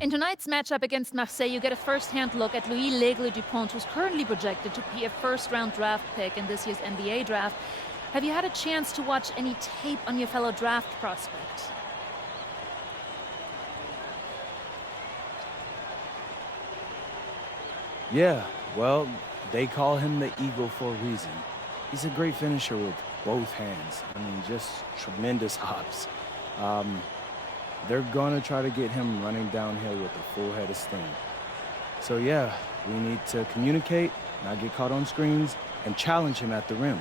In tonight's matchup against Marseille, you get a first-hand look at Louis L'Aigle Dupont, who's currently projected to be a first-round draft pick in this year's NBA draft. Have you had a chance to watch any tape on your fellow draft prospect? Yeah, well, they call him the Eagle for a reason. He's a great finisher with both hands. I mean, just tremendous hops. They're going to try to get him running downhill with a full head of steam. So yeah, we need to communicate, not get caught on screens, and challenge him at the rim.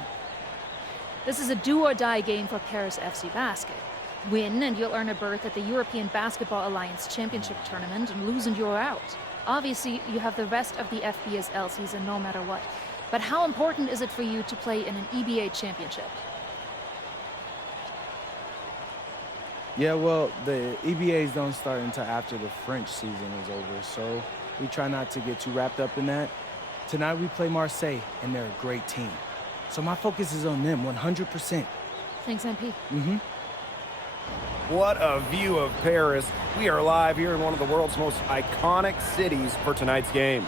This is a do-or-die game for Paris FC Basket. Win and you'll earn a berth at the European Basketball Alliance Championship Tournament, and lose and you're out. Obviously, you have the rest of the FBSL season no matter what. But how important is it for you to play in an EBA championship? Yeah, well, the EBAs don't start until after the French season is over, so we try not to get too wrapped up in that. Tonight we play Marseille, and they're a great team. So my focus is on them 100%. Thanks, MP. What a view of Paris. We are live here in one of the world's most iconic cities for tonight's game.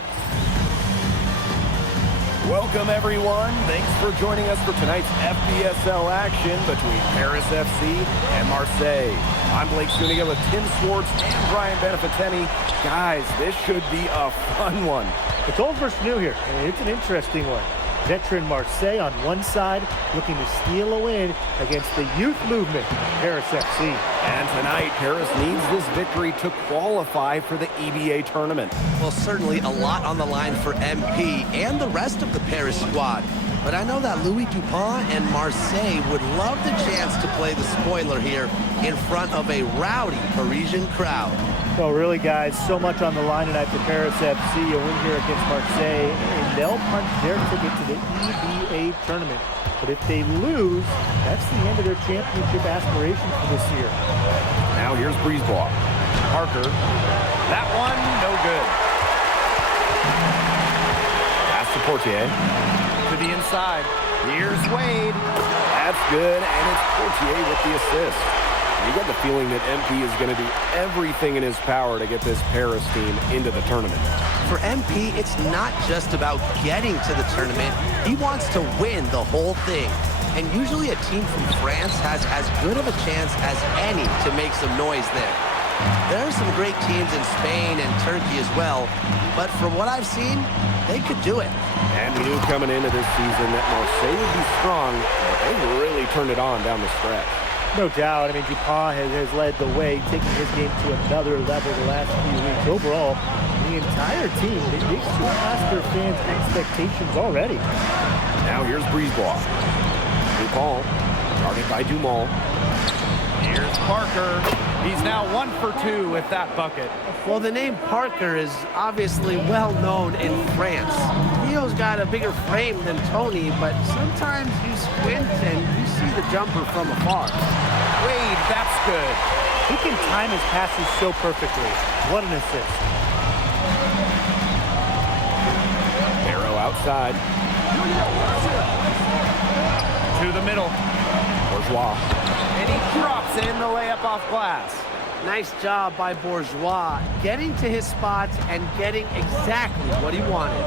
Welcome, everyone. Thanks for joining us for tonight's FBSL action between Paris FC and Marseille. I'm Blake Zuniga with Tim Swartz and Brian Benefiteni. Guys, this should be a fun one. It's old versus new here, and it's an interesting one. Veteran Marseille on one side, looking to steal a win against the youth movement, Paris FC. And tonight, Paris needs this victory to qualify for the EBA tournament. Well, certainly a lot on the line for MP and the rest of the Paris squad. But I know that Louis Dupont and Marseille would love the chance to play the spoiler here in front of a rowdy Parisian crowd. Well, really, guys, so much on the line tonight for Paris FC. A win here against Marseille, and they'll punch their ticket to the EBA tournament. But if they lose, that's the end of their championship aspirations for this year. Now here's Brisebois. Parker. That one, no good. Pass to Portier. To the inside. Here's Wade. That's good, and it's Portier with the assist. You get the feeling that MP is going to do everything in his power to get this Paris team into the tournament. For MP, it's not just about getting to the tournament. He wants to win the whole thing. And usually a team from France has as good of a chance as any to make some noise there. There are some great teams in Spain and Turkey as well, but from what I've seen, they could do it. And we knew coming into this season that Marseille would be strong, but they really turned it on down the stretch. No doubt. I mean, Dupont has led the way, taking his game to another level the last few weeks. Overall, the entire team, they surpassed their fans' expectations already. Now here's Brisebois. Dupont, guarded by Dumont. Here's Parker. He's now 1 for 2 with that bucket. Well, the name Parker is obviously well known in France. Theo's got a bigger frame than Tony, but sometimes you squint and you see the jumper from afar. Wade, that's good. He can time his passes so perfectly. What an assist. Arrow outside. To the middle. Bourgeois. And he drops in the layup off glass. Nice job by Bourgeois, getting to his spots and getting exactly what he wanted.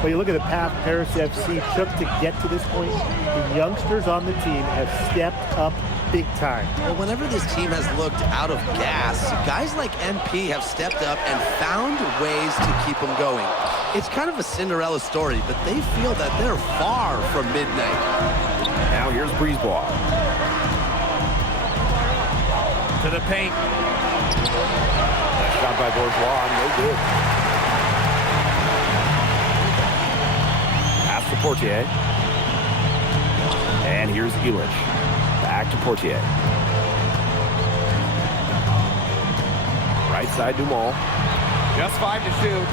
Well, you look at the path Paris FC took to get to this point. The youngsters on the team have stepped up big time. Well, whenever this team has looked out of gas, guys like MP have stepped up and found ways to keep them going. It's kind of a Cinderella story, but they feel that they're far from midnight. Now here's Brisebois. To the paint. That shot by Bourgeois, no good. Pass to Portier. And here's Illich. Back to Portier. Right side Dumont. Just 5 to shoot.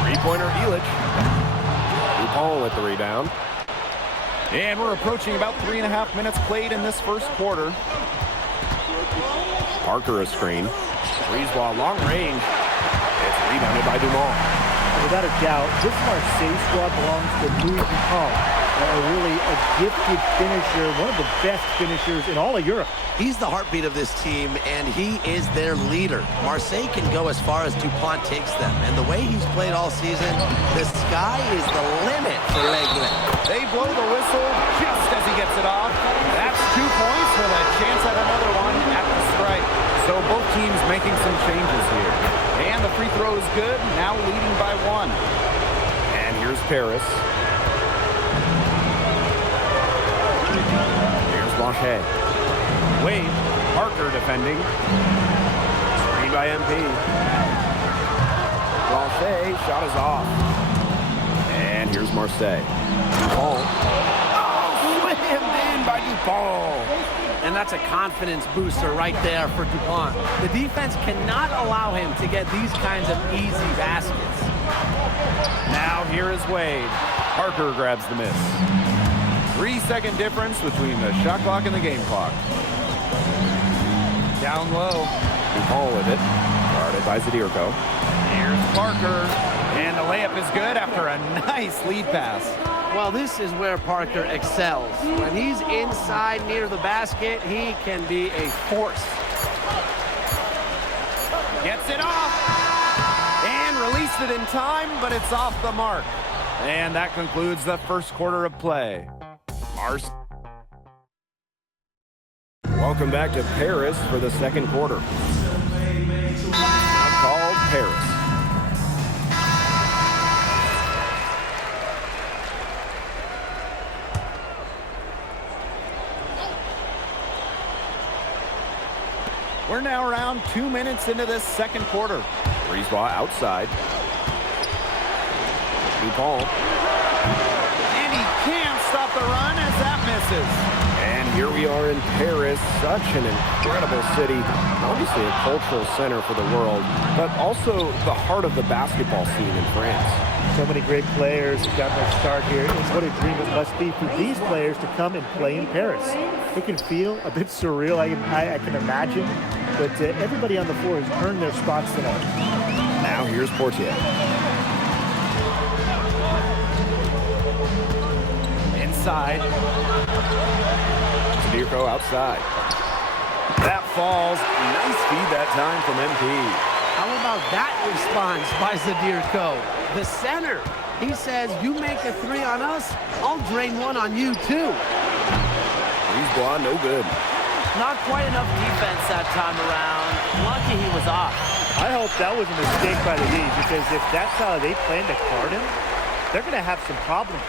Three-pointer Illich. Dupont with the rebound. And we're approaching about 3.5 minutes played in this first quarter. Parker a screen. Brisebois long range. It's rebounded by Dumont. Without a doubt, this Marseille squad belongs to Louis Dupont. really a gifted finisher, one of the best finishers in all of Europe. He's the heartbeat of this team, and he is their leader. Marseille can go as far as Dupont takes them, and the way he's played all season, the sky is the limit for Leglen. They blow the whistle just as he gets it off. That's 2 points with a chance at another one at the stripe. So both teams making some changes here. And the free throw is good, now leading by 1. And here's Paris. Here's Blanchet. Wade, Parker defending. Screen by MP. Blanchet, shot is off. And here's Marseille. Dupont. Oh, slammed in by Dupont. And that's a confidence booster right there for Dupont. The defense cannot allow him to get these kinds of easy baskets. Now here is Wade. Parker grabs the miss. 3-second difference between the shot clock and the game clock. Down low. Dupont with it. Guarded by Zadirko. Here's Parker. And the layup is good after a nice lead pass. Well, this is where Parker excels. When he's inside near the basket, he can be a force. Gets it off. And released it in time, but it's off the mark. And that concludes the first quarter of play. Welcome back to Paris for the second quarter. Now called Paris. We're now around 2 minutes into this second quarter. Breeze ball outside. Dupont. And he can't stop the run as that misses. And here we are in Paris, such an incredible city. Obviously a cultural center for the world, but also the heart of the basketball scene in France. So many great players have gotten their start here. It's what a dream it must be for these players to come and play in Paris. It can feel a bit surreal, I can imagine, but everybody on the floor has earned their spots tonight. Now here's Portier. Inside. Zadirko outside. That falls. Nice feed that time from MP. How about that response by Zadirko? The center. He says, you make a 3 on us, I'll drain 1 on you too. Breeze ball, no good. Not quite enough defense that time around. Lucky he was off. I hope that was a mistake by the league, because if that's how they plan to guard him, they're going to have some problems.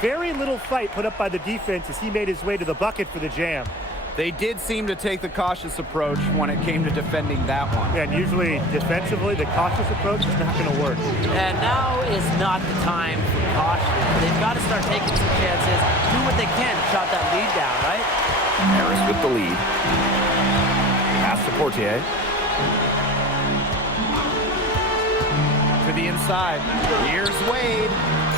Very little fight put up by the defense as he made his way to the bucket for the jam. They did seem to take the cautious approach when it came to defending that one. Yeah, and usually defensively, the cautious approach is not going to work. And now is not the time for caution. They've got to start taking some chances, do what they can to shut that lead down, right? Harris with the lead. Pass to Portier. To the inside. Here's Wade.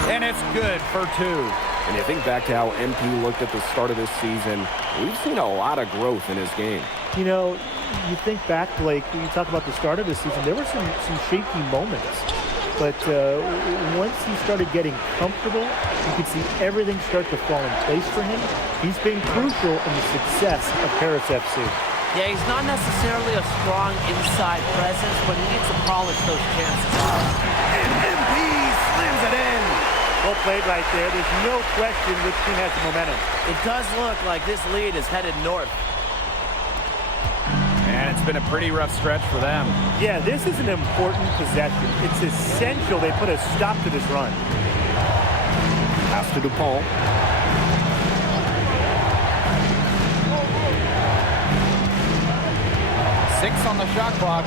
And it's good for 2. And you think back to how MP looked at the start of this season, we've seen a lot of growth in his game. You know, you think back, Blake, when you talk about the start of the season, there were some shaky moments. But once he started getting comfortable, you could see everything start to fall in place for him. He's been crucial in the success of Paris FC. Yeah, he's not necessarily a strong inside presence, but he needs to polish those chances. And MP slams it in. Well played right there. There's no question which team has the momentum. It does look like this lead is headed north. And it's been a pretty rough stretch for them. Yeah, this is an important possession. It's essential they put a stop to this run. Pass to Dupont. Six on the shot clock.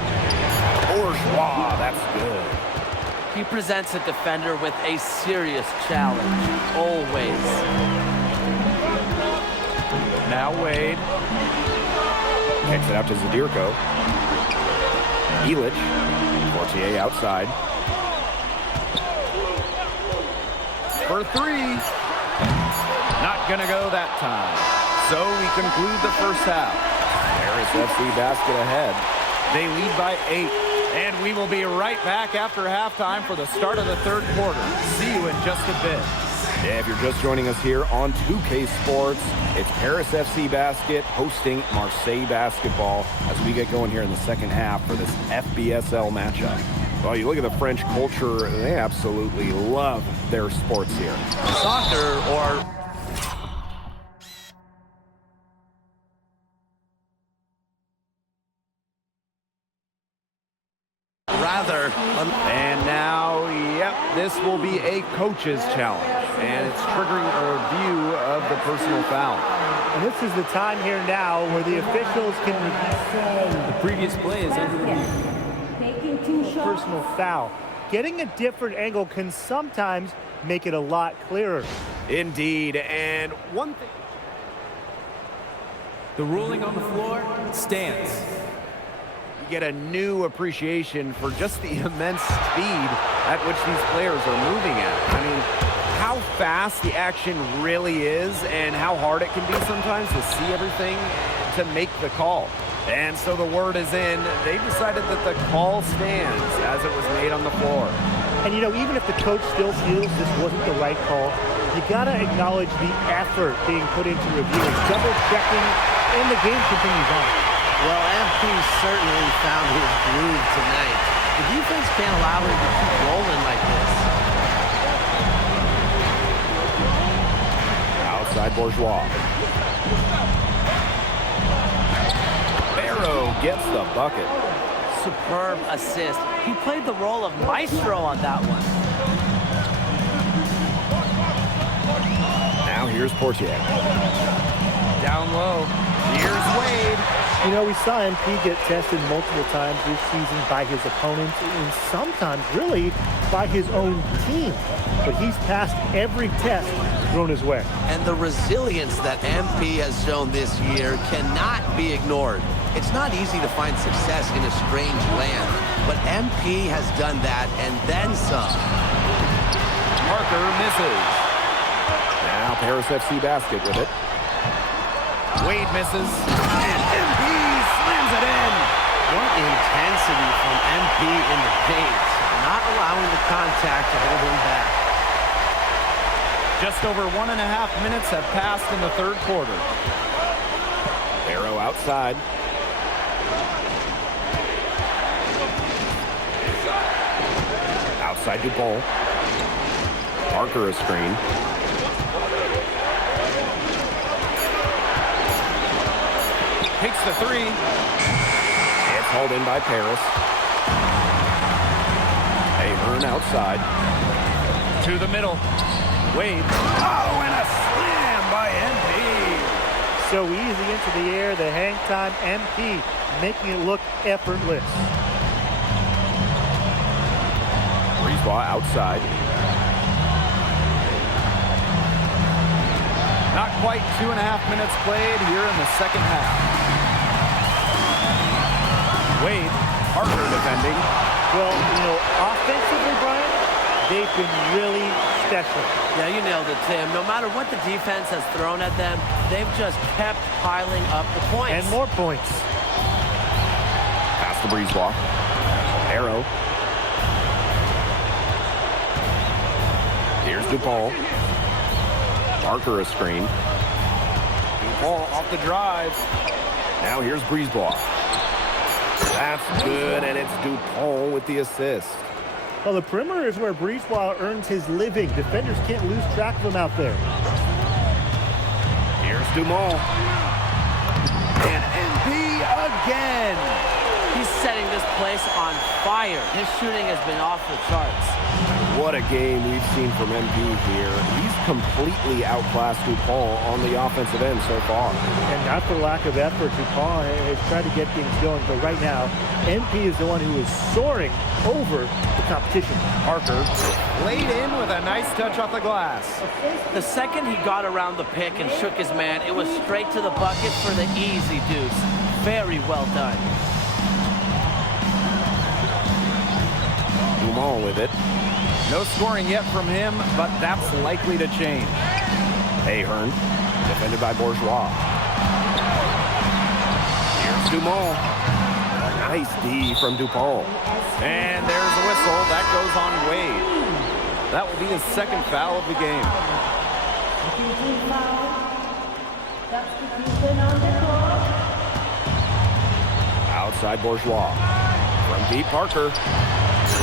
Bourgeois, that's good. He presents a defender with a serious challenge, always. Now Wade. Kicks it out to Zadirko. Illich. Portier outside. For 3. Not gonna go that time. So we conclude the first half. Paris FC basket ahead. They lead by 8. And we will be right back after halftime for the start of the third quarter. See you in just a bit. Yeah, if you're just joining us here on 2K Sports, it's Paris FC Basket hosting Marseille Basketball as we get going here in the second half for this FBSL matchup. Well, you look at the French culture, they absolutely love their sports here. Soccer, or rather, And now, yep, this will be a coach's challenge. And it's triggering a review of the personal foul. And this is the time here now where the officials can review The previous play is under review. personal foul. Getting a different angle can sometimes make it a lot clearer. Indeed, and one thing... The ruling on the floor stands. You get a new appreciation for just the immense speed at which these players are moving at. I mean, how fast the action really is and how hard it can be sometimes to see everything to make the call. And so the word is in. They decided that the call stands as it was made on the floor. And you know, even if the coach still feels this wasn't the right call, you gotta acknowledge the effort being put into reviewing, double checking, and the game continues on. well, MP certainly found his groove tonight. The defense can't allow him to keep rolling like this. Outside Bourgeois. Barrow gets the bucket. Superb assist. He played the role of maestro on that one. Now here's Portier. Down low. Here's Wade. You know, we saw MP get tested multiple times this season by his opponents and sometimes really by his own team. But he's passed every test thrown his way. And the resilience that MP has shown this year cannot be ignored. It's not easy to find success in a strange land, but MP has done that and then some. Parker misses. Now Paris FC Basket with it. Wade misses. And MP slams it in. What intensity from MP in the paint, not allowing the contact to hold him back. Just over 1.5 minutes have passed in the third quarter. Barrow outside. Outside Dupont. Parker a screen. Takes the three. It's hauled in by Paris. Ahern outside. To the middle. Wade. Oh, and a slam by MP. So easy into the air, the hang time, MP making it look effortless. Brisebois outside. Not quite 2.5 minutes played here in the second half. Wade. Parker defending. Well, you know, offensively, Brian, they've been really special. Yeah, you nailed it, Tim. No matter what the defense has thrown at them, they've just kept piling up the points. And more points. Pass to Brisebois. Arrow. Here's Dupont. Parker a screen. Dupont off the drive. Now here's Brisebois. That's good, and it's Dupont with the assist. Well, the perimeter is where Brisebois earns his living. Defenders can't lose track of him out there. Here's Dumont. And MP again. He's setting this place on fire. His shooting has been off the charts. What a game we've seen from MP here. He's completely outclassed Dupont on the offensive end so far. And not for lack of effort, Dupont has tried to get things going, but right now, MP is the one who is soaring over the competition. Parker laid in with a nice touch off the glass. The second he got around the pick and shook his man, it was straight to the bucket for the easy deuce. Very well done. Dumont with it. No scoring yet from him, but that's likely to change. Ahern, defended by Bourgeois. Here's Dumont. Nice D from Dupont. And there's a whistle. That goes on Wade. That will be his second foul of the game. Outside Bourgeois. From deep, Parker.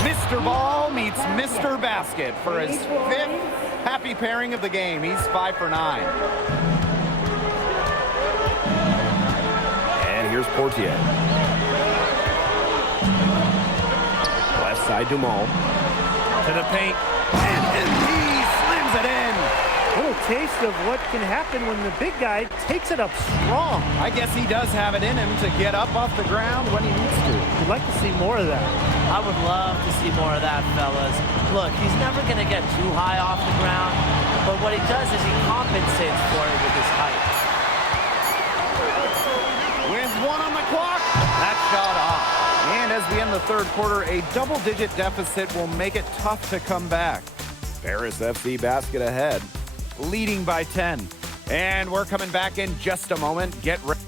Mr. Ball meets Mr. Basket for his 5th happy pairing of the game. He's 5 for 9. And here's Portier. Left side, Dumal. To the paint. And he slams it in. A little taste of what can happen when the big guy takes it up strong. I guess he does have it in him to get up off the ground when he needs to. We'd like to see more of that. I would love to see more of that, fellas. Look, he's never going to get too high off the ground, but what he does is he compensates for it with his height. With 1 on the clock, that shot off. And as we end the third quarter, a double-digit deficit will make it tough to come back. Paris FC Basket ahead. Leading by 10. And we're coming back in just a moment. Get ready.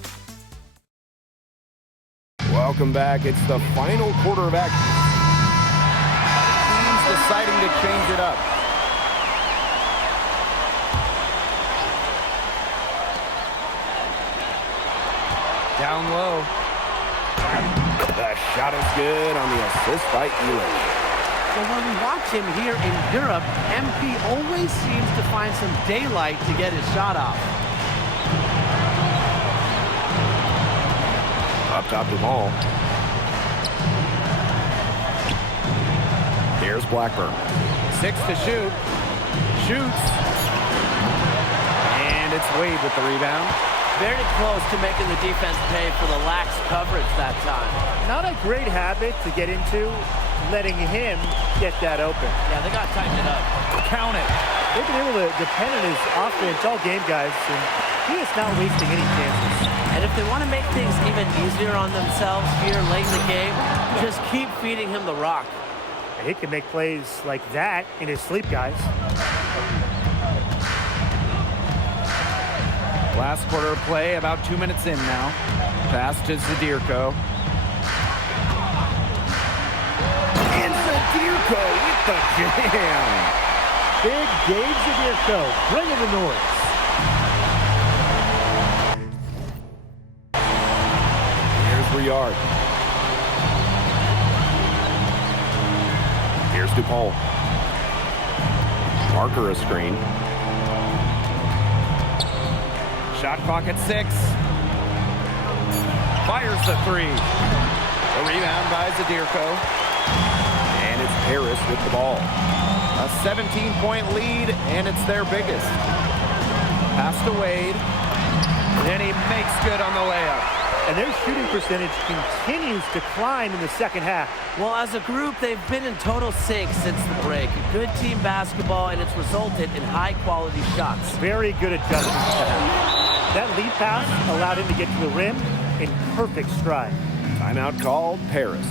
Welcome back. It's the final quarter of action. Teams deciding to change it up. Down low. The shot is good on the assist by Elich. But when we watch him here in Europe, MP always seems to find some daylight to get his shot off. Up top, Duval. Here's Blackburn. 6 to shoot. Shoots. And it's Wade with the rebound. Very close to making the defense pay for the lax coverage that time. Not a great habit to get into, letting him get that open. Yeah, they got to tighten it up. Count it. They've been able to depend on his offense all game, guys, and he is not wasting any chances. And if they want to make things even easier on themselves here late in the game, just keep feeding him the rock. He can make plays like that in his sleep, guys. Last quarter of play, about 2 minutes in now. Pass to Zadirko. And Zadirko with the jam. Big Gabe Zadirko, bringing the noise. Here's Briard. Here's DePaul. Parker a screen. Shot clock at 6. Fires the 3. A rebound by Zadirko. And it's Paris with the ball. A 17-point lead, and it's their biggest. Pass to Wade. And he makes good on the layup. And their shooting percentage continues to climb in the second half. Well, as a group, they've been in total sync since the break. Good team basketball, and it's resulted in high-quality shots. Very good adjustments to that. That lead pass allowed him to get to the rim in perfect stride. Timeout called, Paris.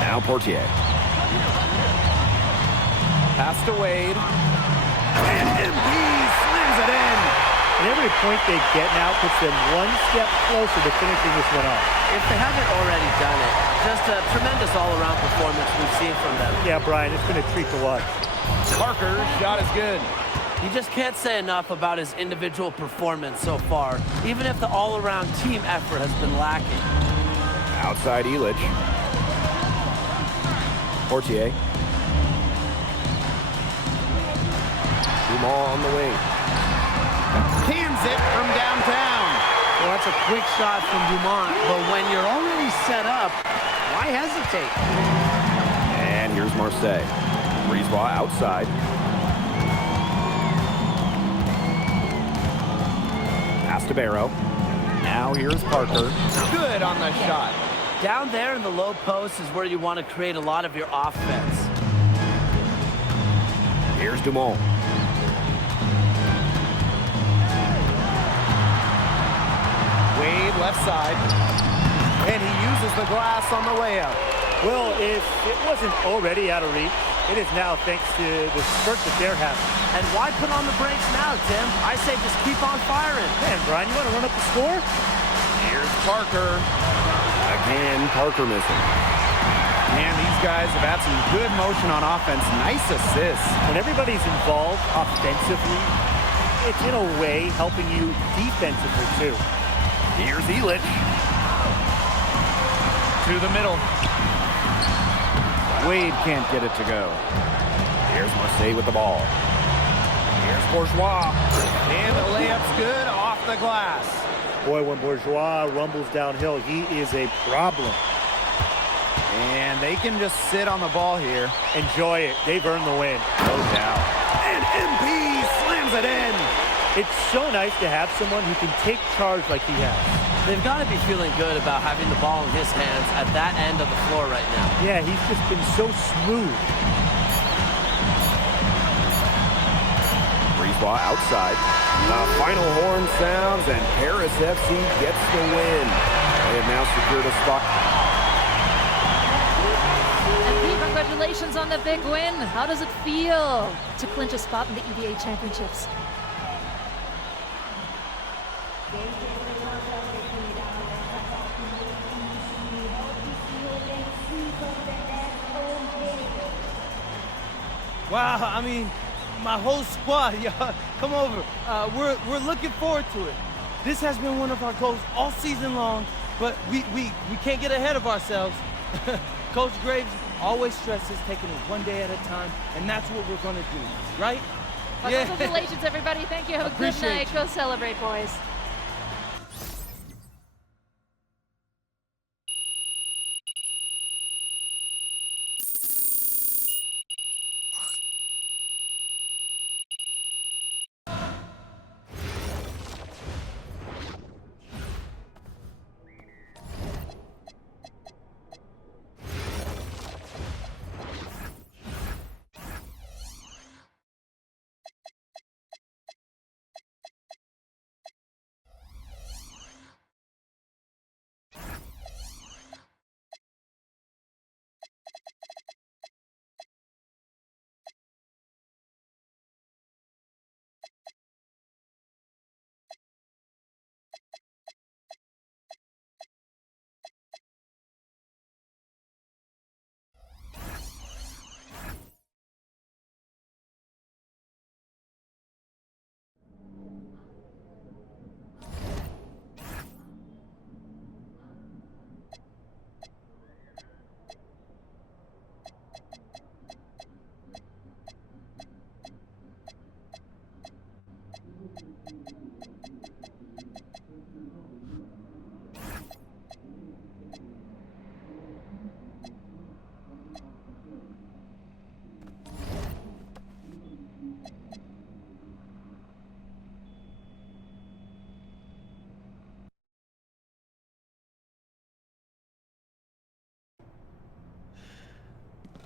Now Portier. Pass to Wade. And MP slams it in. And every point they get now puts them one step closer to finishing this one off. If they haven't already done it, just a tremendous all-around performance we've seen from them. Yeah, Brian, it's been a treat to watch. Parker's shot is good. You just can't say enough about his individual performance so far, even if the all-around team effort has been lacking. Outside Elich. Portier. Dumal on the wing. Cans it from downtown. Well, that's a quick shot from Dumont, but when you're already set up, why hesitate? And here's Marseille. Brisebois outside. Pass to Barrow. Now here's Parker. Good on the shot. Down there in the low post is where you want to create a lot of your offense. Here's Dumont. Wade left side. And he uses the glass on the layup. Well, if it wasn't already out of reach, It is now thanks to the spurt that they're having. And why put on the brakes now, Tim? I say just keep on firing. Man, Brian, you want to run up the score? Here's Parker. Again, Parker missing. Man, these guys have had some good motion on offense. Nice assists. When everybody's involved offensively, it's in a way helping you defensively too. Here's Elich. To the middle. Wade can't get it to go. Here's Marseille with the ball. Here's Bourgeois. And the layup's good off the glass. Boy, when Bourgeois rumbles downhill, he is a problem. And they can just sit on the ball here. Enjoy it. They've earned the win. No doubt. And MP slams it in. It's so nice to have someone who can take charge like he has. They've got to be feeling good about having the ball in his hands at that end of the floor right now. Yeah, he's just been so smooth. Brisebois outside. The final horn sounds, and Paris FC gets the win. They have now secured a spot. And Pete, congratulations on the big win. How does it feel to clinch a spot in the EBA Championships? Wow, I mean, my whole squad, y'all, come over. We're looking forward to it. This has been one of our goals all season long, but we can't get ahead of ourselves. Coach Graves always stresses taking it one day at a time, and that's what we're going to do, right? Well, congratulations, everybody. Thank you. Have a good Appreciate night. you. Go celebrate, boys.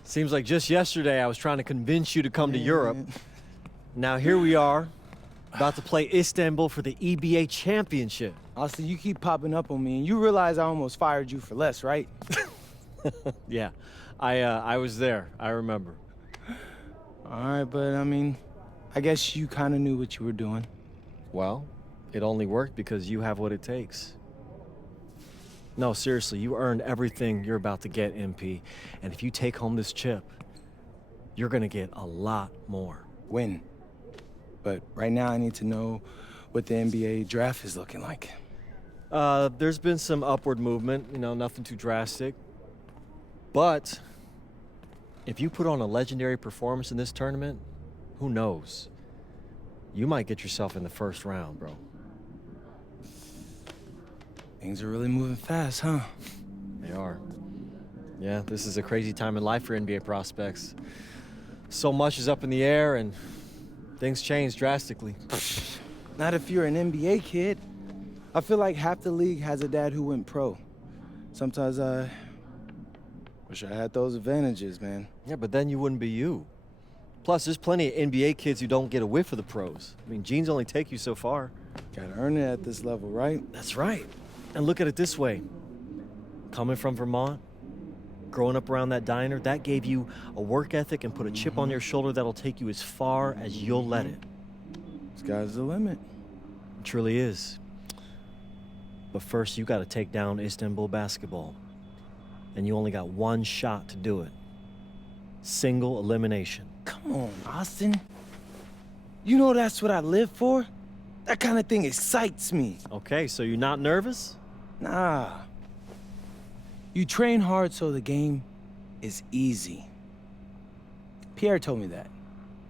Seems like just yesterday I was trying to convince you to come to Europe. Now here we are, about to play Istanbul for the EBA Championship. Austin, you keep popping up on me, and you realize I almost fired you for less, right? Yeah, I was there. I remember. All right, but I mean, I guess you kind of knew what you were doing. Well, it only worked because you have what it takes. No, seriously, you earned everything you're about to get, MP. And if you take home this chip, you're gonna get a lot more. When? But right now I need to know what the NBA draft is looking like. There's been some upward movement, you know, nothing too drastic. But if you put on a legendary performance in this tournament, who knows? You might get yourself in the first round, bro. Things are really moving fast, huh? They are. Yeah, this is a crazy time in life for NBA prospects. So much is up in the air and things change drastically. Not if you're an NBA kid. I feel like half the league has a dad who went pro. Sometimes I wish I had those advantages, man. Yeah, but then you wouldn't be you. Plus, there's plenty of NBA kids who don't get a whiff of the pros. I mean, genes only take you so far. Gotta earn it at this level, right? That's right. And look at it this way. Coming from Vermont, growing up around that diner, that gave you a work ethic and put a chip on your shoulder that'll take you as far as you'll let it. Sky's the limit. It truly is. But first, you got to take down Istanbul Basketball. And you only got one shot to do it. Single elimination. Come on, Austin. You know that's what I live for? That kind of thing excites me. Okay, so you're not nervous? Nah. You train hard so the game is easy. Pierre told me that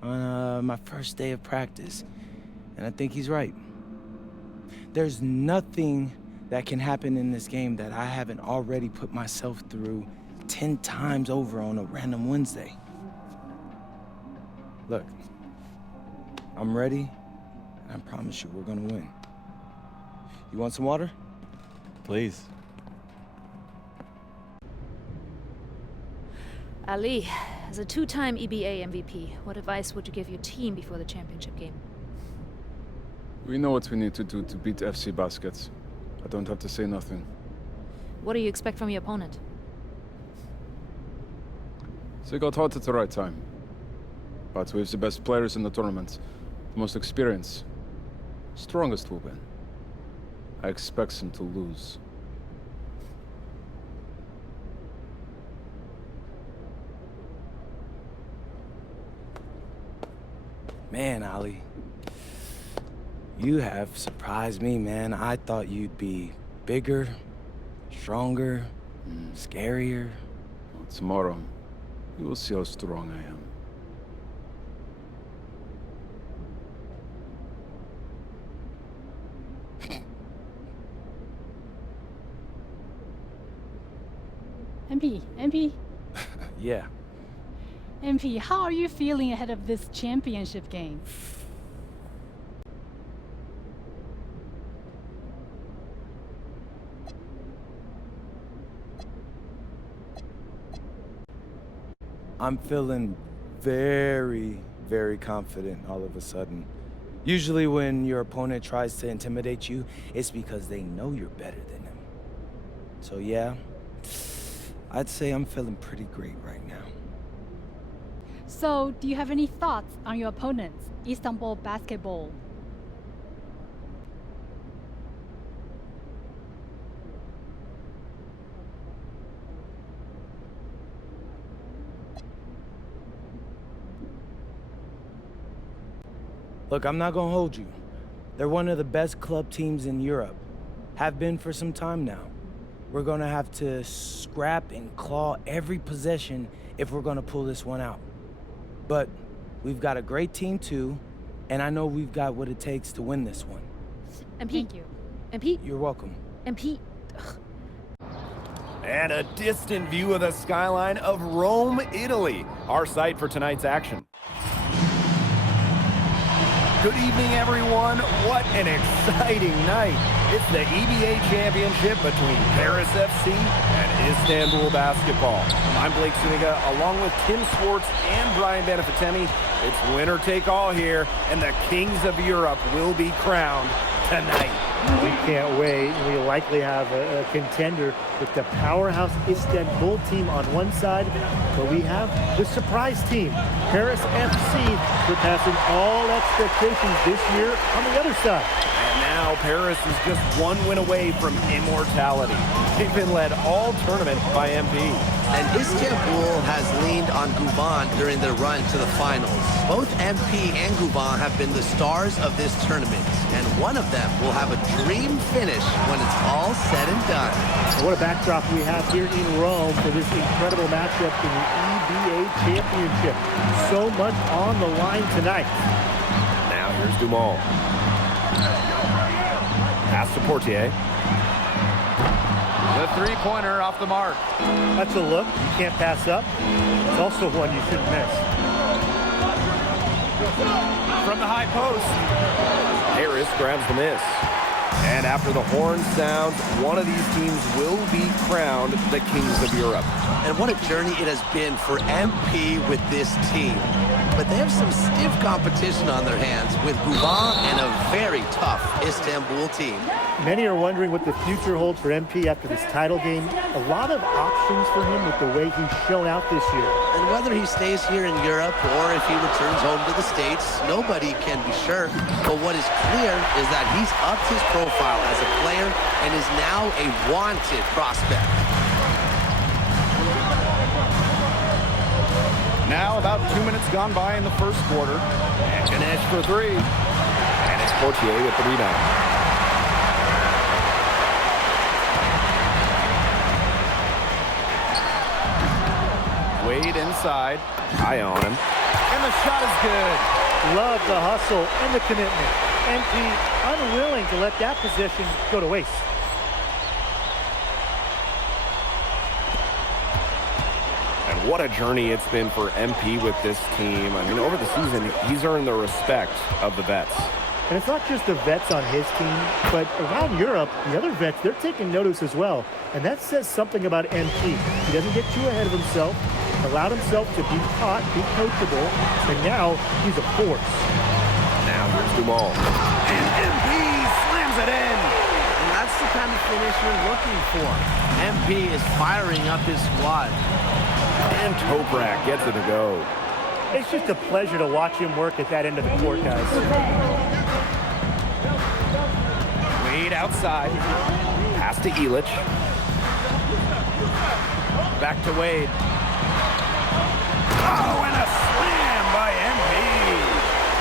on my first day of practice, and I think he's right. There's nothing that can happen in this game that I haven't already put myself through 10 times over on a random Wednesday. Look, I'm ready, and I promise you we're gonna win. You want some water? Please. Ali, as a two-time EBA MVP, what advice would you give your team before the championship game? We know what we need to do to beat FC Baskets. I don't have to say nothing. What do you expect from your opponent? They got hot at the right time. But with the best players in the tournament, the most experience, strongest will win. I expect them to lose. Man, Ali, you have surprised me, man. I thought you'd be bigger, stronger, scarier. Well, tomorrow, you will see how strong I am. MP, Yeah. MP, how are you feeling ahead of this championship game? I'm feeling very, very confident all of a sudden. Usually when your opponent tries to intimidate you, it's because they know you're better than them. So yeah, I'd say I'm feeling pretty great right now. So, do you have any thoughts on your opponents, Istanbul Basketball? Look, I'm not gonna hold you. They're one of the best club teams in Europe. Have been for some time now. We're gonna have to scrap and claw every possession if we're gonna pull this one out. But we've got a great team too, and I know we've got what it takes to win this one. And Pete. Thank you. And Pete. You're welcome. And Pete. And a distant view of the skyline of Rome, Italy, our site for tonight's action. Good evening, everyone. What an exciting night. It's the EBA championship between Paris FC and Istanbul Basketball. I'm Blake Zuniga, along with Tim Swartz and Brian Benefitemi. It's winner take all here, and the kings of Europe will be crowned tonight. We can't wait. We likely have a contender with the powerhouse Istanbul team on one side, but we have the surprise team, Paris FC, surpassing all expectations this year on the other side. And now Paris is just one win away from immortality. They've been led all tournament by MP. And Istanbul has leaned on Guban during their run to the finals. Both MP and Guban have been the stars of this tournament, and one of them will have a dream finish when it's all said and done. What a backdrop we have here in Rome for this incredible matchup in the EBA Championship. So much on the line tonight. Now here's Dumal. Pass to Portier. The three-pointer off the mark. That's a look you can't pass up. It's also one you shouldn't miss. From the high post. Harris grabs the miss. And after the horn sounds, one of these teams will be crowned the kings of Europe. And what a journey it has been for MP with this team. but they have some stiff competition on their hands with Guban and a very tough Istanbul team. Many are wondering what the future holds for MP after this title game. A lot of options for him with the way he's shown out this year. And whether he stays here in Europe or if he returns home to the States, nobody can be sure. But what is clear is that he's upped his profile as a player and is now a wanted prospect. Now about 2 minutes gone by in the first quarter. And Ganesh for three. And it's Portier with the rebound. Wade inside. Eye on him. And the shot is good. Love the hustle and the commitment. MP unwilling to let that possession go to waste. And what a journey it's been for MP with this team. I mean, over the season, he's earned the respect of the vets. And it's not just the vets on his team, but around Europe, the other vets, they're taking notice as well. And that says something about MP. He doesn't get too ahead of himself, allowed himself to be taught, be coachable, and now he's a force. Now here's Dumal. And MP slams it in. And that's the kind of finish you're looking for. MP is firing up his squad. And Toprak gets it to go. It's just a pleasure to watch him work at that end of the court, guys. Wade outside. Pass to Illich. Back to Wade. Oh, and a slam by MP.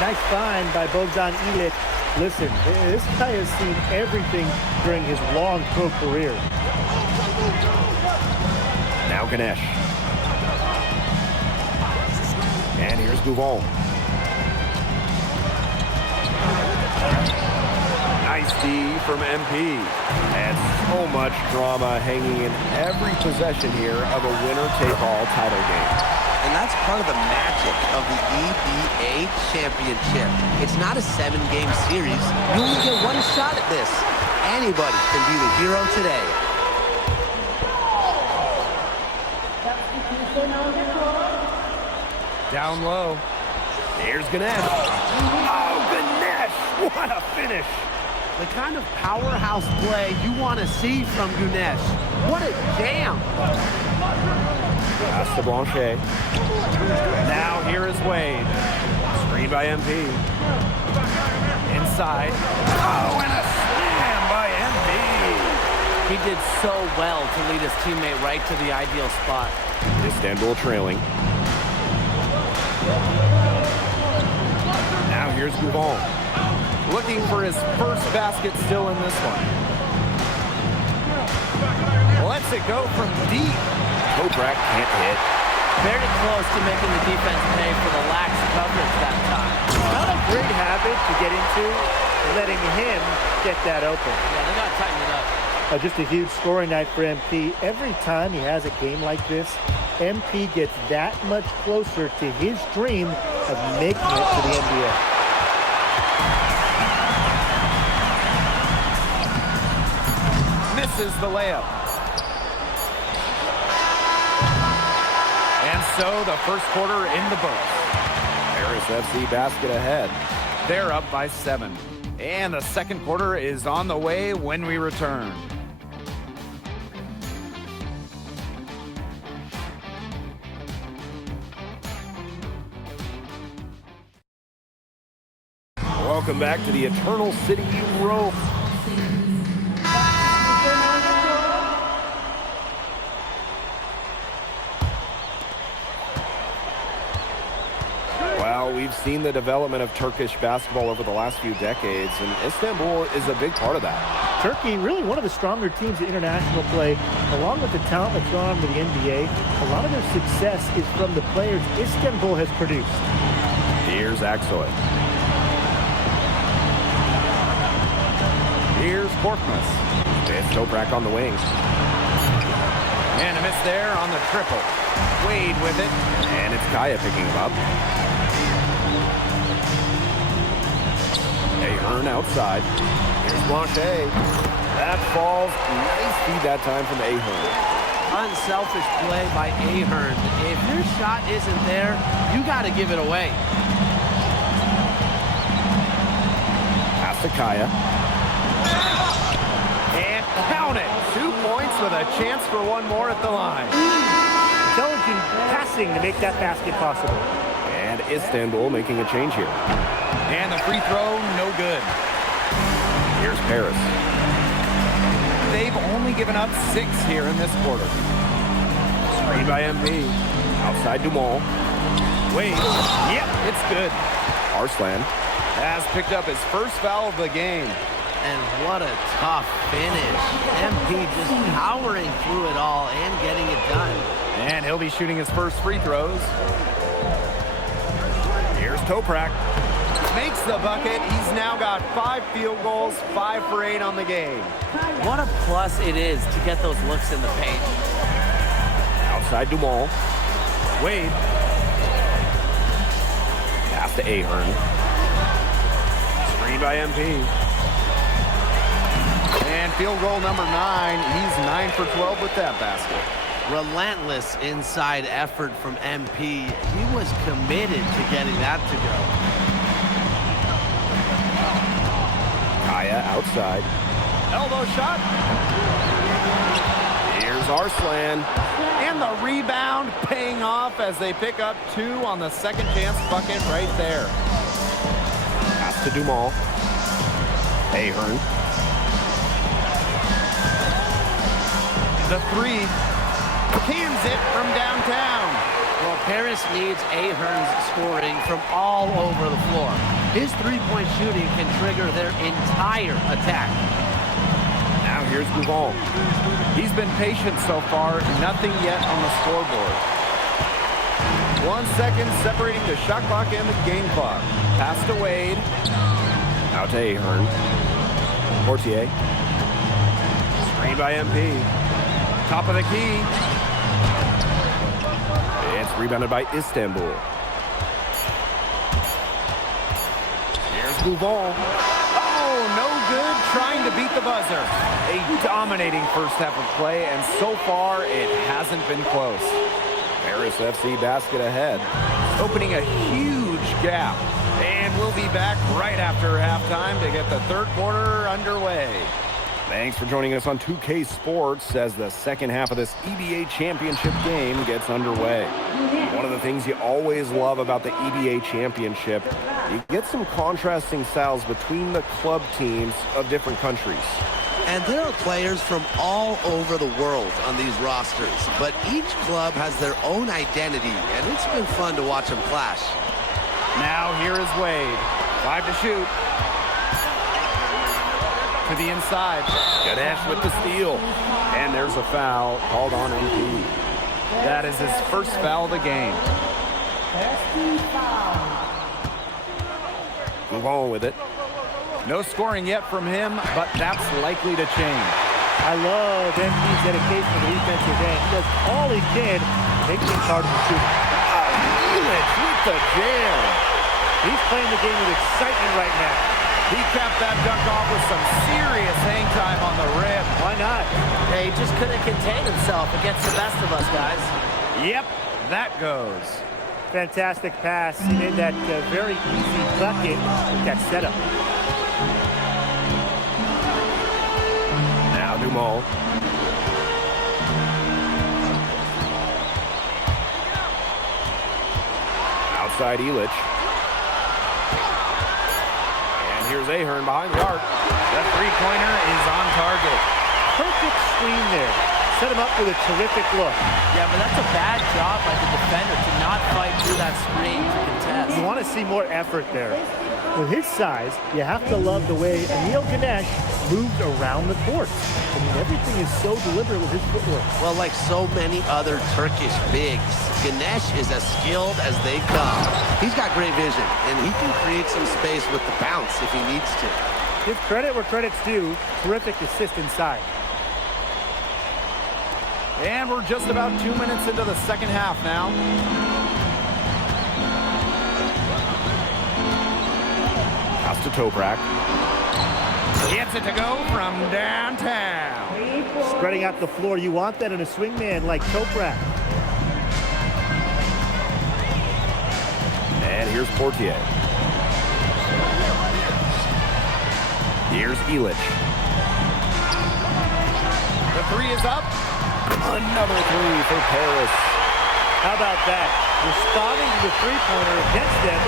Nice find by Bogdan Illich. Listen, this guy has seen everything during his long pro career. Now Ganesh. And here's Gouval. Nice D from MP. And so much drama hanging in every possession here of a winner-take-all title game. And that's part of the magic of the EBA championship. It's not a 7-game series. You only get one shot at this. Anybody can be the hero today. Down low. Here's Ganesh. Oh, Ganesh! What a finish! The kind of powerhouse play you want to see from Ganesh. What a jam! Pass to Blanchet. Now here is Wade. Screen by MP. Inside. Oh, and a slam by MP. He did so well to lead his teammate right to the ideal spot. Istanbul trailing. Now here's Gouval. Looking for his first basket still in this one. Lets it go from deep. Toprak can't hit. Very close to making the defense pay for the lax coverage that time. Not a great habit to get into, letting him get that open. Yeah, they got to tighten it up. Just a huge scoring night for MP. Every time he has a game like this, MP gets that much closer to his dream of making it to the NBA. Misses the layup. And so the first quarter in the books. Paris FC basket ahead. They're up by 7. And the second quarter is on the way when we return. Welcome back to the Eternal City Row. Well, we've seen the development of Turkish basketball over the last few decades, and Istanbul is a big part of that. Turkey, really one of the stronger teams in international play, along with the talent that's gone on to the NBA. A lot of their success is from the players Istanbul has produced. Here's Aksoy. Here's Korkmaz. It's Toprak on the wing. And a miss there on the triple. Wade with it. And it's Kaya picking him up. Ahern outside. Here's Blanchet. That falls. Nice feed that time from Ahern. unselfish play by Ahern. If your shot isn't there, you got to give it away. Pass to Kaya. And count it. 2 points with a chance for one more at the line. Intelligent passing to make that basket possible. And Istanbul making a change here. And the free throw, no good. Here's Paris. They've only given up 6 here in this quarter. Screen by MP. Outside Dumont. Wait. Yep, it's good. Arslan. Has picked up his first foul of the game. And what a tough finish. MP just powering through it all and getting it done. And he'll be shooting his first free throws. Here's Toprak. Makes the bucket. He's now got 5 field goals, 5 for 8 on the game. What a plus it is to get those looks in the paint. Outside Dumont. Wade. Pass to Ahern. Screen by MP. And field goal number 9. He's 9 for 12 with that basket. Relentless inside effort from MP. He was committed to getting that to go. Kaya outside. Elbow shot. Here's Arslan. And the rebound paying off as they pick up 2 on the second chance bucket right there. Pass to Dumont. Ahern. The 3. Cans it from downtown. Well, Paris needs Ahern's scoring from all over the floor. His three-point shooting can trigger their entire attack. Now here's Gougon. He's been patient so far. Nothing yet on the scoreboard. 1 second separating the shot clock and the game clock. Pass to Wade. Out to Ahern. Portier. Screen by MP. Top of the key. It's rebounded by Istanbul. Here's Gougon. Oh, no good trying to beat the buzzer. A dominating first half of play, and so far it hasn't been close. Paris FC basket ahead. Opening a huge gap. And we'll be back right after halftime to get the third quarter underway. Thanks for joining us on 2K Sports as the second half of this EBA Championship game gets underway. One of the things you always love about the EBA Championship, you get some contrasting styles between the club teams of different countries. And there are players from all over the world on these rosters, but each club has their own identity, and it's been fun to watch them clash. Now here is Wade. 5 to shoot. To the inside. Ganesh with the steal. And there's a foul called on MP. That is his first foul of the game. Move on with it. No scoring yet from him, but that's likely to change. I love MP's dedication to the defensive end. He does all he can to make things harder to shoot. Illich with the jam. He's playing the game with excitement right now. He capped that dunk off with some serious hang time on the rim. Why not? He just couldn't contain himself against the best of us, guys. Yep, that goes. Fantastic pass. He made that very easy bucket with that setup. Now Dumont. Outside Illich. Here's Ahern behind the arc. The three-pointer is on target. Perfect screen there. Set him up with a terrific look. Yeah, but that's a bad job by the defender to not fight through that screen to contest. You want to see more effort there. With his size, you have to love the way Anil Ganesh moves around the court. I mean, everything is so deliberate with his footwork. Well, like so many other Turkish bigs, Ganesh is as skilled as they come. He's got great vision, and he can create some space with the bounce if he needs to. Give credit where credit's due. Terrific assist inside. And we're just about 2 minutes into the second half now. Pass to Toprak. Gets it to go from downtown. Spreading out the floor. You want that in a swingman like Toprak. And here's Portier. Here's Elich. The three is up. Another three for Paris. How about that? Responding to the three-pointer against them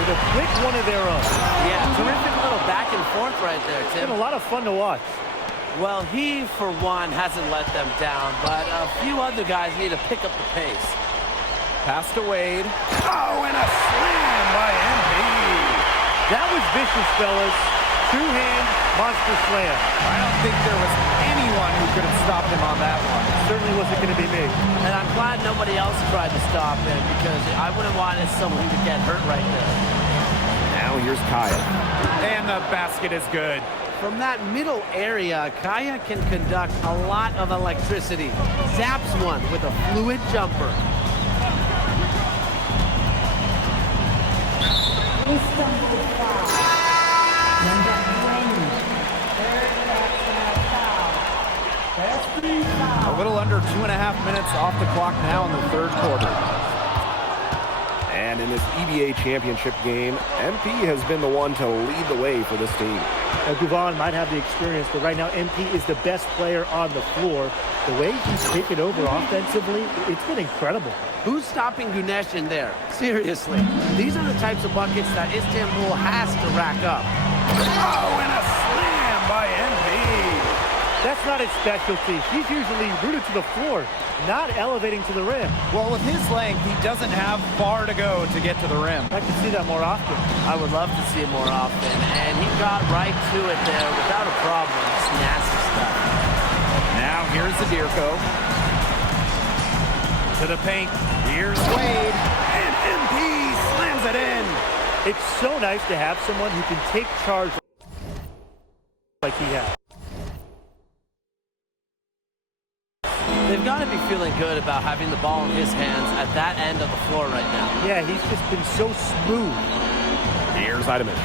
with a quick one of their own. Yeah, terrific little back and forth right there, It's Tim. been a lot of fun to watch. Well, he, for one, hasn't let them down, but a few other guys need to pick up the pace. Pass to Wade. Oh, and a slam by MP. That was vicious, fellas. Two-hand monster slam. I don't think there was anyone who could have stopped him on that one. Certainly wasn't going to be me. And I'm glad nobody else tried to stop him because I wouldn't want someone to get hurt right there. Now here's Kaya. And the basket is good. From that middle area, Kaya can conduct a lot of electricity. Zaps one with a fluid jumper. A little under 2.5 minutes off the clock now in the third quarter. And in this EBA championship game, MP has been the one to lead the way for this team. Now, Gouvan might have the experience, but right now MP is the best player on the floor. The way he's taken over offensively, it's been incredible. Who's stopping Gunesh in there? Seriously. These are the types of buckets that Istanbul has to rack up. Oh, and a slam by MP. That's not his specialty. He's usually rooted to the floor, not elevating to the rim. Well, with his length, he doesn't have far to go to get to the rim. I can see that more often. I would love to see it more often, and he got right to it there without a problem. It's nasty stuff. Now here's Zadirko. To the paint. Here's Wade. And MP slams it in. It's so nice to have someone who can take charge like he has. They've got to be feeling good about having the ball in his hands at that end of the floor right now. Yeah, he's just been so smooth. Here's Idemish.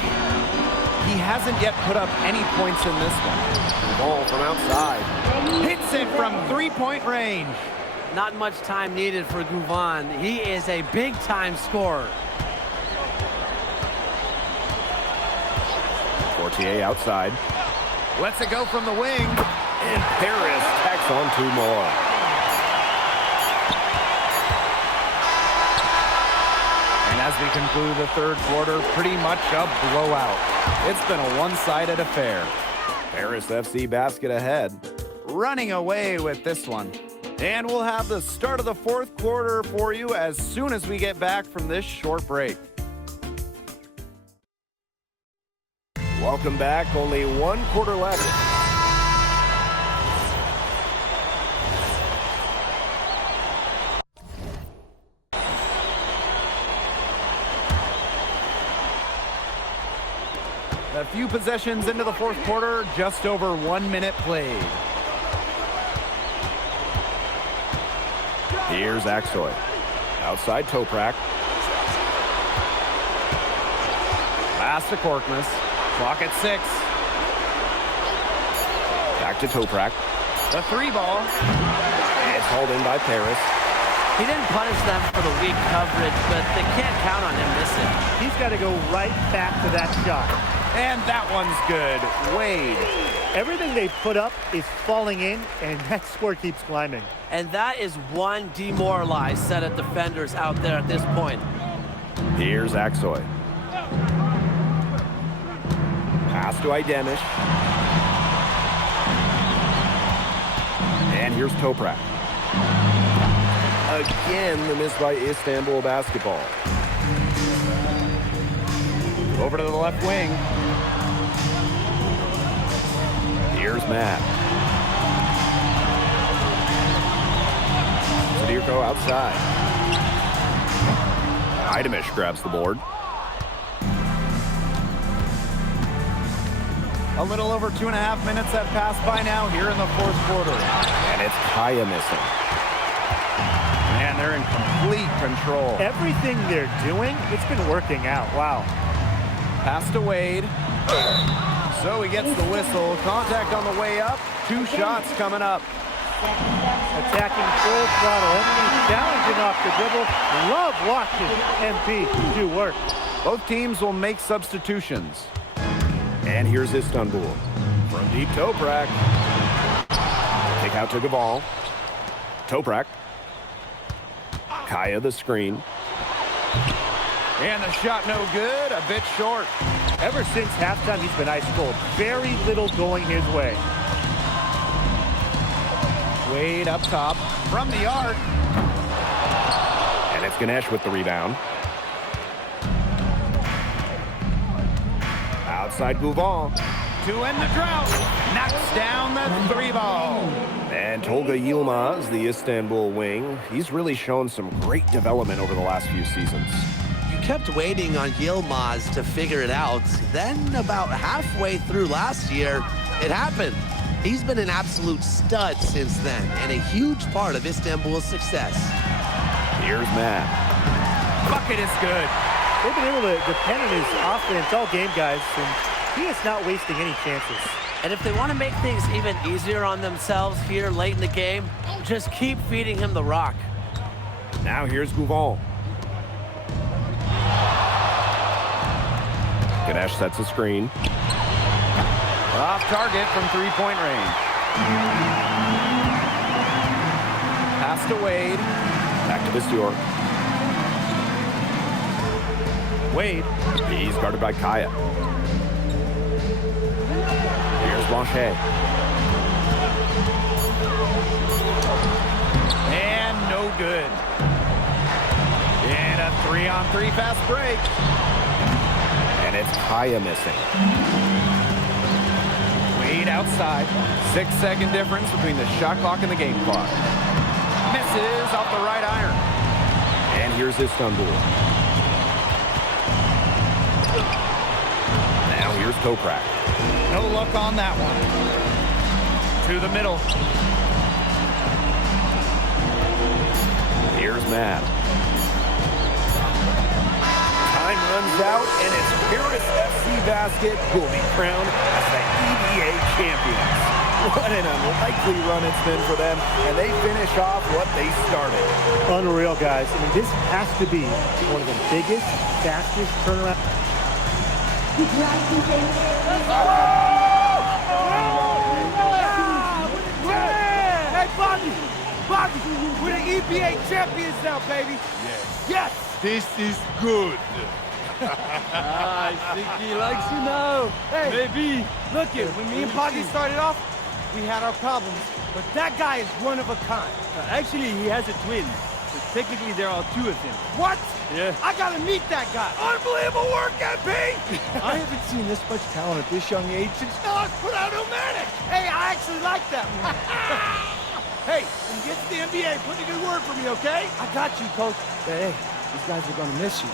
He hasn't yet put up any points in this one. Ball from outside. Hits it from three-point range. Not much time needed for Gouvan. He is a big-time scorer. Portier outside. Lets it go from the wing. And Paris tacks on two more. And as we conclude the third quarter, pretty much a blowout. It's been a one-sided affair. Paris FC basket ahead. Running away with this one. And we'll have the start of the fourth quarter for you as soon as we get back from this short break. Welcome back. Only one quarter left. A few possessions into the fourth quarter, just over 1 minute played. Here's Aksoy. Outside Toprak. Pass to Korkmaz. Clock at 6. Back to Toprak. The three ball. It's hauled in by Paris. He didn't punish them for the weak coverage, but they can't count on him missing. He's got to go right back to that shot. And that one's good. Wade. Everything they put up is falling in, and that score keeps climbing. And that is one demoralized set of defenders out there at this point. Here's Aksoy. Pass to Idemish. And here's Toprak. Again, the miss by Istanbul basketball. Over to the left wing. Here's Matt. Zadirko outside. Idemish grabs the board. A little over 2.5 minutes have passed by now here in the fourth quarter. And it's Kaya missing. Man, they're in complete control. Everything they're doing, it's been working out. Wow. Pass to Wade. So he gets the whistle. Contact on the way up. 2 shots coming up. Attacking full throttle. MP challenging off the dribble. Love watching MP do work. Both teams will make substitutions. And here's Istanbul. From deep, Toprak. Kick out to Gaval. Toprak. Kaya the screen. And the shot no good, a bit short. Ever since halftime, he's been ice cold. Very little going his way. Wade up top from the arc. And it's Ganesh with the rebound. Outside Guval. To end the drought. Knocks down the 3 ball. And Tolga Yilmaz, the Istanbul wing. He's really shown some great development over the last few seasons. You kept waiting on Yilmaz to figure it out. Then about halfway through last year, it happened. He's been an absolute stud since then and a huge part of Istanbul's success. Here's Matt. Bucket is good. They've been able to depend on his offense all game, guys, and he is not wasting any chances. And if they want to make things even easier on themselves here late in the game, just keep feeding him the rock. Now here's Guval. Ganesh sets a screen. Off target from 3-point range. Pass to Wade. Back to Vistor. Wade. He's guarded by Kaya. Here's Blanchet. And no good. And a 3-on-3 fast break. And it's Kaya missing. Wade outside. 6-second difference between the shot clock and the game clock. Misses off the right iron. And here's Istanbul. Now here's Toprak. No luck on that one. To the middle. Here's Matt. Time runs out, and it's Paris FC Basket who will be crowned as the EVA champions. What an unlikely run it's been for them, and they finish off what they started. Unreal, guys. I mean, this has to be one of the biggest, fastest turnaround. Hey, Bobby, we're the EBA champions now, baby. Yes. This is good. I think he likes you now. Hey, maybe. Look it, when me and Boggy started off, we had our problems, but that guy is one of a kind. Actually, he has a twin. So technically, there are 2 of him. What? Yeah. I gotta meet that guy. Unbelievable work, MP! I haven't seen this much talent at this young age since Nas put out Omatic. Hey, I actually like that one. Hey, when you get to the NBA, put in a good word for me, okay? I got you, Coach. Hey, these guys are gonna miss you.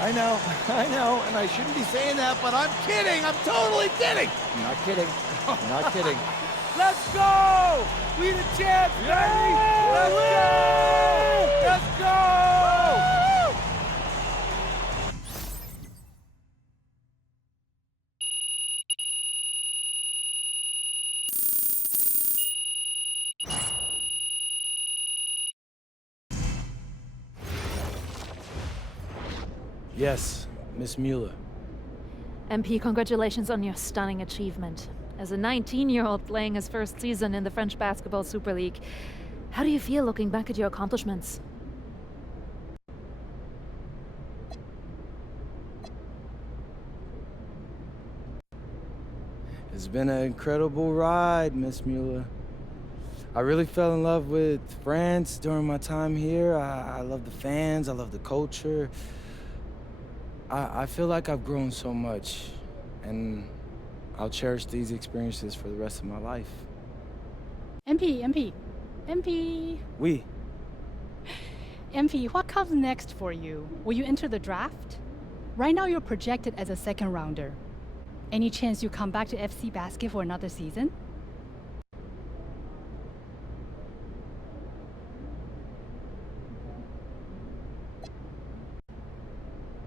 I know, and I shouldn't be saying that, but I'm kidding. I'm totally kidding. I'm not kidding. I'm not kidding. Let's go! We the champs, baby! Let's go! Let's go! Yes, Miss Mueller. MP, congratulations on your stunning achievement. As a 19-year-old playing his first season in the French Basketball Super League, how do you feel looking back at your accomplishments? It's been an incredible ride, Miss Mueller. I really fell in love with France during my time here. I love the fans, I love the culture. I feel like I've grown so much, and I'll cherish these experiences for the rest of my life. MP. Oui. MP, what comes next for you? Will you enter the draft? Right now you're projected as a second rounder. Any chance you come back to FC Basket for another season?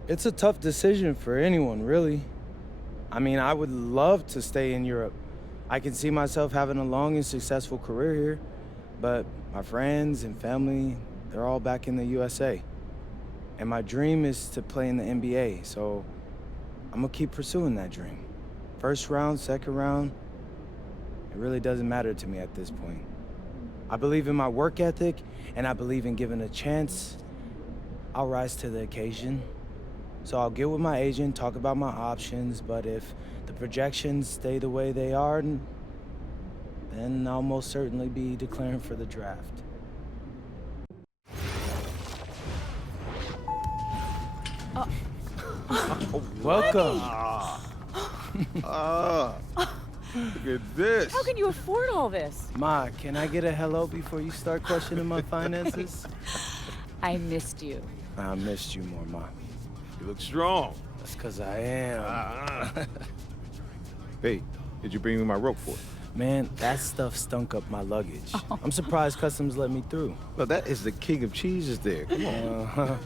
It's a tough decision for anyone, really. I mean, I would love to stay in Europe. I can see myself having a long and successful career here, but my friends and family, they're all back in the USA. And my dream is to play in the NBA, so I'm gonna keep pursuing that dream. First round, second round, it really doesn't matter to me at this point. I believe in my work ethic, and I believe in giving a chance. I'll rise to the occasion. So I'll get with my agent, talk about my options, but if the projections stay the way they are, then I'll most certainly be declaring for the draft. Welcome. Look at this. How can you afford all this? Ma, can I get a hello before you start questioning my finances? I missed you. I missed you more, Ma. You look strong. That's because I am. Hey, did you bring me my rope for it? Man, that stuff stunk up my luggage. I'm surprised customs let me through. No, that is the king of cheeses there. Come on.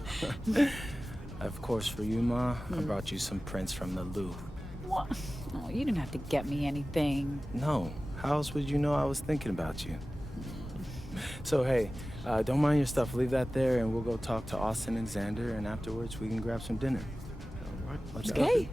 Of course, for you, Ma, I brought you some prints from the Louvre. What? Oh, you didn't have to get me anything. No, how else would you know I was thinking about you? So, hey, don't mind your stuff. Leave that there, and we'll go talk to Austin and Xander, and afterwards we can grab some dinner. All right, let's go. Okay.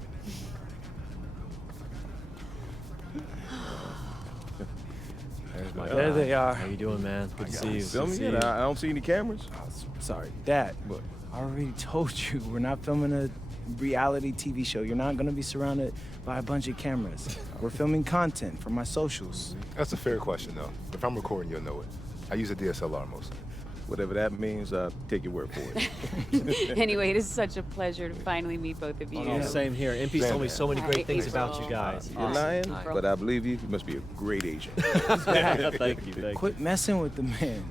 There's my There guy. they are. How you doing, man? Good to see you. Film Good to me? see you. I don't see any cameras. Oh, sorry, Dad. What? I already told you, we're not filming a reality TV show. You're not gonna be surrounded by a bunch of cameras. We're filming content for my socials. That's a fair question, though. If I'm recording, you'll know it. I use a DSLR mostly. Whatever that means, take your word for it. Anyway, it is such a pleasure to finally meet both of you. Oh, Same here. MP's told me so many great Alright, things April. about you guys. You're lying, but I believe you. You must be a great agent. Thank you. Quit messing with the man.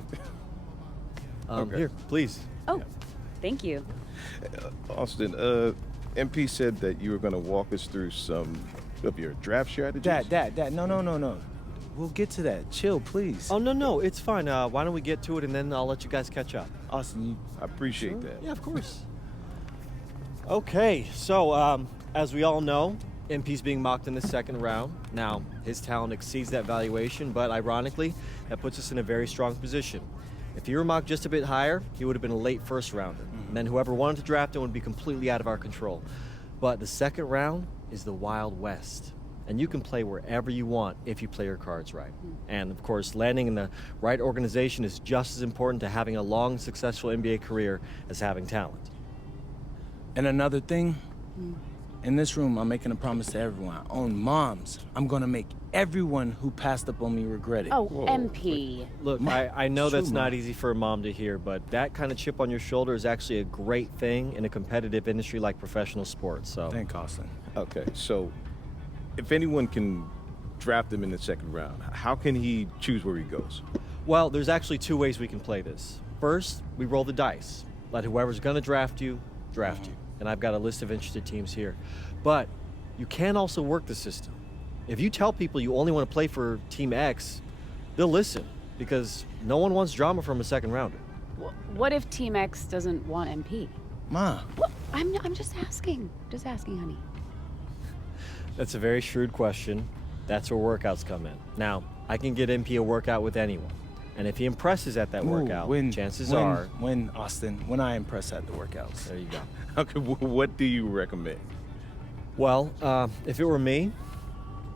Okay. Here, please. Oh, thank you. Austin, MP said that you were going to walk us through some of your draft strategies. Dad, no. We'll get to that. Chill, please. Oh, no, it's fine. Why don't we get to it, and then I'll let you guys catch up. Austin, I appreciate that. Yeah, of course. Okay, so as we all know, MP's being mocked in the second round. Now, his talent exceeds that valuation, but ironically, that puts us in a very strong position. If he were mocked just a bit higher, he would have been a late first rounder. And then whoever wanted to draft him would be completely out of our control. But the second round is the Wild West. And you can play wherever you want if you play your cards right. And of course, landing in the right organization is just as important to having a long, successful NBA career as having talent. And another thing, in this room, I'm making a promise to everyone. I own moms. I'm gonna make everyone who passed up on me regret it. Oh, MP. Look, I know True, that's not Mom. easy for a mom to hear, but that kind of chip on your shoulder is actually a great thing in a competitive industry like professional sports. So, Thank Austin. Okay, so if anyone can draft him in the second round, how can he choose where he goes? well, there's actually two ways we can play this. First, we roll the dice. Let whoever's going to draft you. And I've got a list of interested teams here. But you can also work the system. If you tell people you only want to play for Team X, they'll listen because no one wants drama from a second rounder. What if Team X doesn't want MP? Ma. Well, I'm just asking. Just asking, honey. That's a very shrewd question. That's where workouts come in. Now, I can get MP a workout with anyone. And if he impresses at that workout, chances are... When, Austin, when I impress at the workouts. There you go. Okay, what do you recommend? Well, if it were me,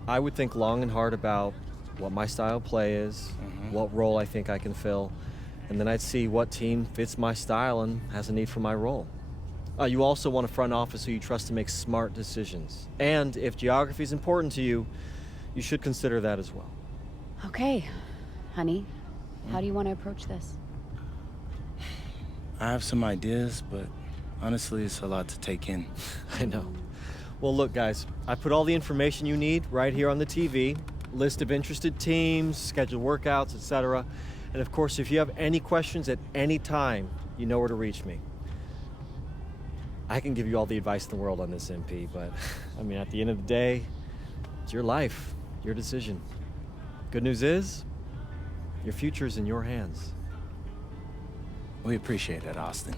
I would think long and hard about what my style of play is, what role I think I can fill, and then I'd see what team fits my style and has a need for my role. You also want a front office who you trust to make smart decisions. And if geography is important to you, you should consider that as well. Okay, honey. How do you want to approach this? I have some ideas, but honestly, it's a lot to take in. I know. Well, look, guys, I put all the information you need right here on the TV. List of interested teams, scheduled workouts, etc. And of course, if you have any questions at any time, you know where to reach me. I can give you all the advice in the world on this, MP, but I mean, at the end of the day, it's your life, your decision. Good news is, your future's in your hands. We appreciate it, Austin.